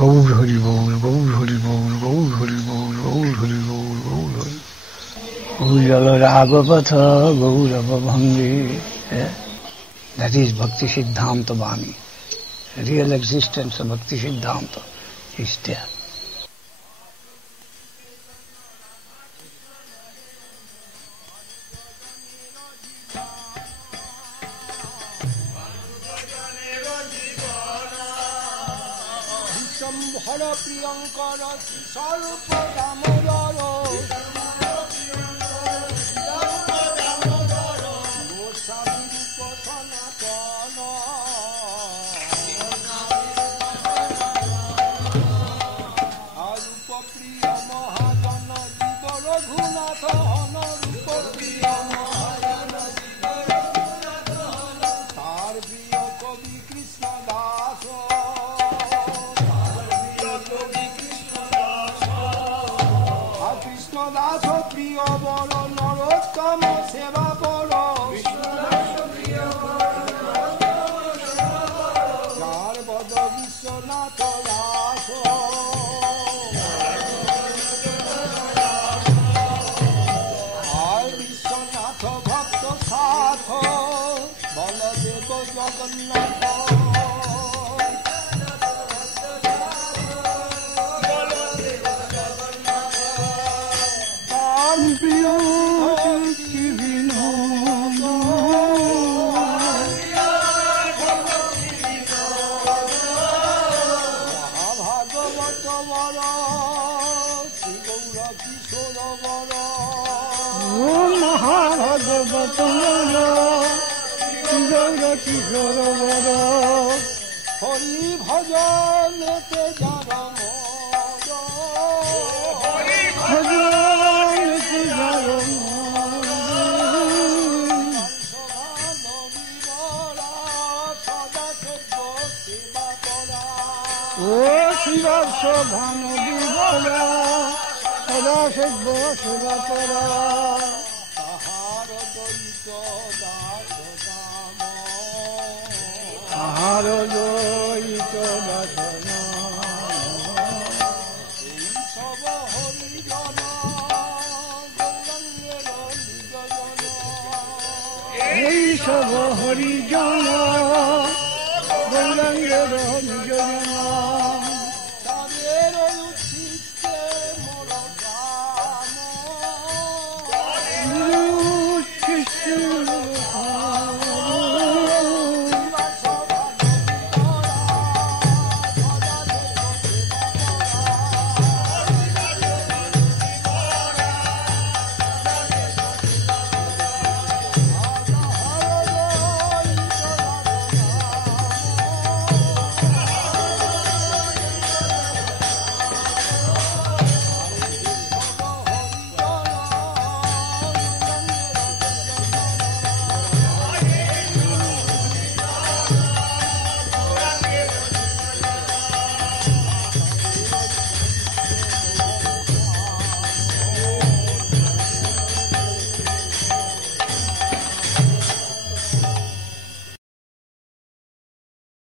Gour Hari ball, Gour Hari ball, Gour Hari ball, Gour Hari ball, Gour Hari গৌরল রাগপথ Gaurav ভঙ্গে। That is Bhakti Siddhanta Vani. Real existence of Bhakti Siddhanta is there. Hara Priyankara Sarupa Damodara Gosavirupa Sanatana Arupa Priya Mahajana Jiva Raghunatha Hana Rupa Priya Mahajana Jiva Raghunatha Hana Tar Priya Kavi Krishna Dasa Das প্রিয় বড় নরোত্তম সেবা বড় যার বদ বিশ্বনাথ দাস আর বিশ্বনাথ ভক্ত সাথ বলদেব জগন্নাথ হরি ভজনেতে যার হরি ভজনেতে যার ও শিবার শোভান বিবরা সদা সেব্য সেবা করা তাহার দৈত দাস দাম তাহার দৈত দাস এই সব হরিজন গৌরাঙ্গের নিজন এই সব হরিজন গৌরাঙ্গের নিজন